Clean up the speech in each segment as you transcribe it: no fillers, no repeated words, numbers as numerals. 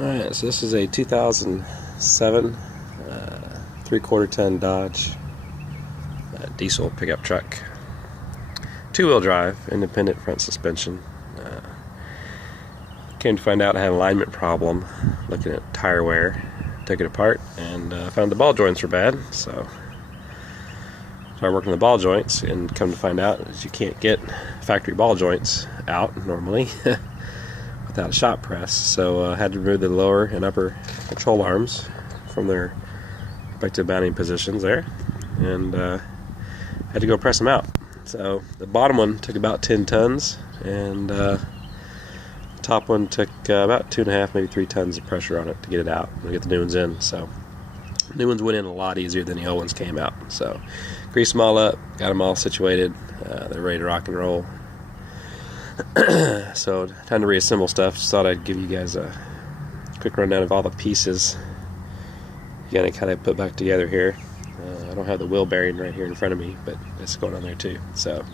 Alright, so this is a 2007 3/4 ton Dodge diesel pickup truck. Two-wheel drive, independent front suspension. Came to find out I had an alignment problem looking at tire wear. Took it apart and found the ball joints were bad, so started working the ball joints, and come to find out is you can't get factory ball joints out normally without a shop press. So I had to remove the lower and upper control arms from their respective mounting positions there, and had to go press them out. So the bottom one took about 10 tons, and the top one took about 2.5, maybe 3 tons of pressure on it to get it out and get the new ones in. So the new ones went in a lot easier than the old ones came out. So greased them all up, got them all situated. They're ready to rock and roll. So time to reassemble stuff. Just thought I'd give you guys a quick rundown of all the pieces you gotta kind of put back together here. I don't have the wheel bearing right here in front of me, but it's going on there too. So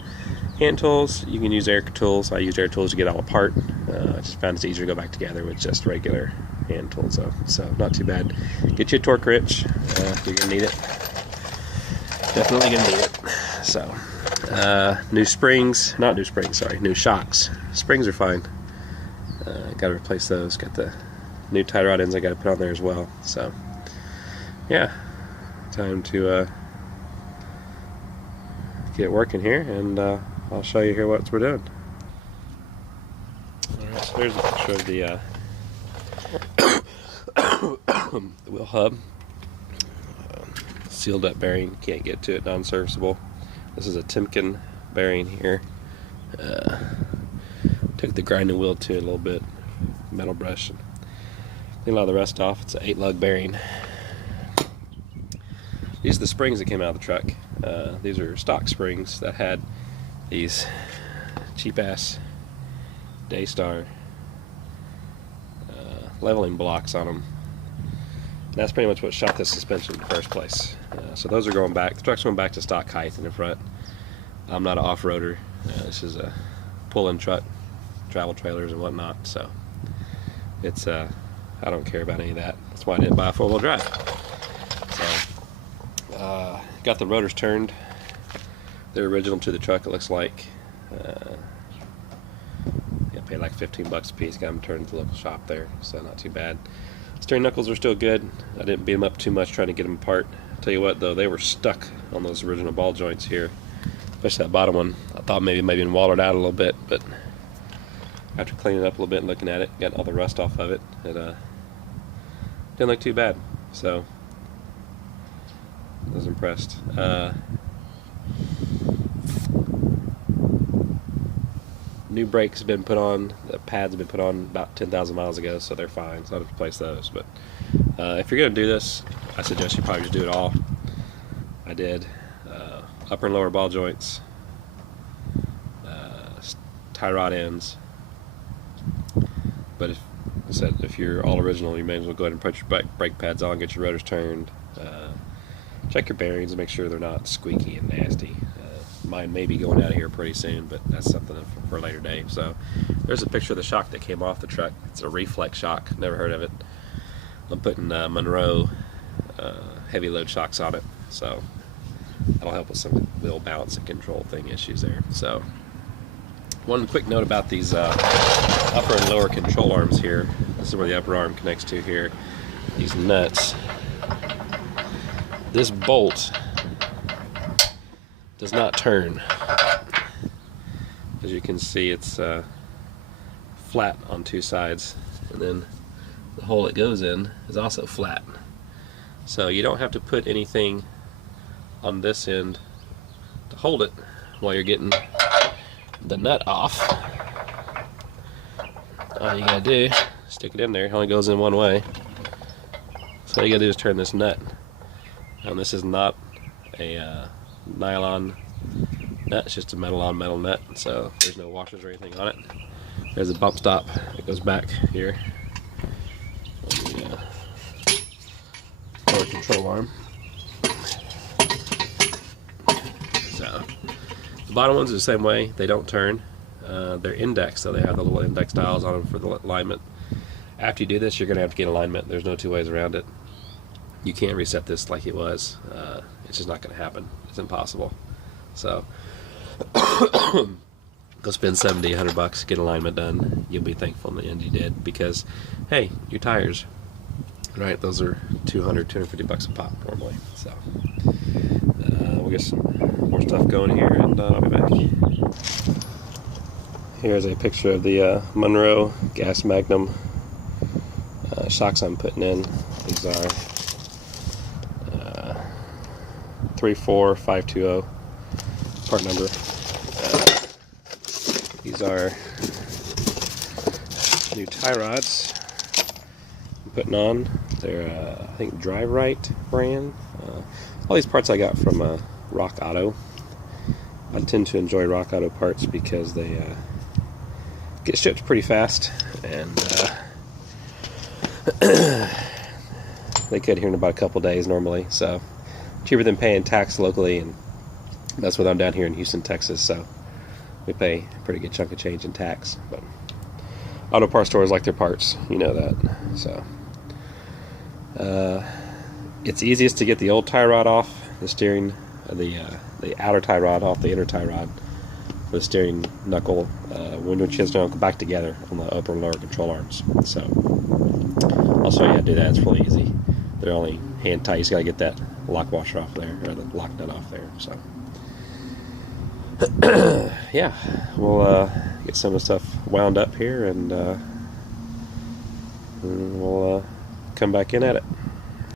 hand tools, you can use air tools. I use air tools to get all apart. I just found it's easier to go back together with just regular hand tools, so not too bad. Get you a torque wrench. You're gonna need it. Definitely gonna need it. So new springs, not new springs, sorry, new shocks. Springs are fine. Got to replace those. Got the new tie rod ends I got to put on there as well. So yeah, time to get working here, and I'll show you here what we're doing. Alright, so there's a picture of the wheel hub. Sealed up bearing, can't get to it, non-serviceable. This is a Timken bearing here. Took the grinding wheel to it a little bit, metal brush, and cleaned a lot of the rust off. It's an 8-lug bearing. These are the springs that came out of the truck. These are stock springs that had these cheap-ass Daystar leveling blocks on them. And that's pretty much what shot this suspension in the first place. So those are going back. The truck's going back to stock height in the front. I'm not an off-roader. This is a pull-in truck, travel trailers and whatnot. So it's I don't care about any of that. That's why I didn't buy a 4-wheel drive. So got the rotors turned. They're original to the truck, it looks like. I paid like 15 bucks a piece. Got them turned to the local shop there, so not too bad. Steering knuckles are still good. I didn't beat them up too much trying to get them apart. I'll tell you what though, they were stuck on those original ball joints here, especially that bottom one. I thought maybe been walled out a little bit, but after cleaning it up a little bit and looking at it, getting all the rust off of it, it didn't look too bad. So I was impressed. New brakes have been put on. The pads have been put on about 10,000 miles ago, so they're fine. So I'll have to replace those. But if you're going to do this, I suggest you probably just do it all. I did. Upper and lower ball joints, tie rod ends. But if you're all original, you may as well go ahead and put your brake pads on, get your rotors turned. Check your bearings and make sure they're not squeaky and nasty. Mine may be going out of here pretty soon, but that's something for a later day. So there's a picture of the shock that came off the truck. It's a reflex shock. Never heard of it. I'm putting Monroe heavy load shocks on it, so that'll help with some wheel balance and control thing issues there. So one quick note about these upper and lower control arms here. This is where the upper arm connects to here. These nuts. This bolt does not turn. As you can see, it's flat on two sides, and then the hole it goes in is also flat. So you don't have to put anything on this end to hold it while you're getting the nut off. All you gotta do, stick it in there. It only goes in one way. So all you gotta do is turn this nut. And this is not a nylon nut, it's just a metal on metal nut, so there's no washers or anything on it. There's a bump stop that goes back here on the lower control arm. So the bottom ones are the same way, they don't turn. They're indexed, so they have the little index dials on them for the alignment. After you do this, you're going to have to get alignment. There's no two ways around it. You can't reset this like it was. It's just not going to happen. It's impossible. So go spend $70, $100, get alignment done. You'll be thankful in the end you did, because hey, your tires, right? Those are $200, $250 a pop normally. So we'll get some more stuff going here, and I'll be back. Here's a picture of the Monroe Gas Magnum shocks I'm putting in. These are 34520 part number. These are new tie rods I'm putting on. They're I think Drive Right brand. All these parts I got from Rock Auto. I tend to enjoy Rock Auto parts because they get shipped pretty fast, and they get here in about a couple days normally, so cheaper than paying tax locally, and that's what I'm down here in Houston, Texas, so we pay a pretty good chunk of change in tax. But auto parts stores like their parts, you know that. So it's easiest to get the old tie rod off the steering, the outer tie rod off the inner tie rod, the steering knuckle, window chin knuckle back together on the upper and lower control arms. So I'll show you how to do that. It's really easy. They're only hand tight. You just gotta get that lock washer off there, or the lock nut off there. So yeah, we'll get some of the stuff wound up here, and we'll come back in at it.